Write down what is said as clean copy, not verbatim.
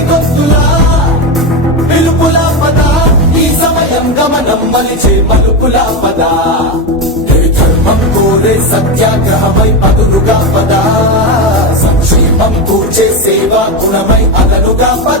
నీతి గొంతులా పిలుపుల పద ఈ సమయం గమనం మలిచే మలుపుల పద ధర్మం కోరే సత్యాగ్రహమై పదులుగా పద సంక్షేమం కూర్చే సేవా గుణమై అదనుగా పద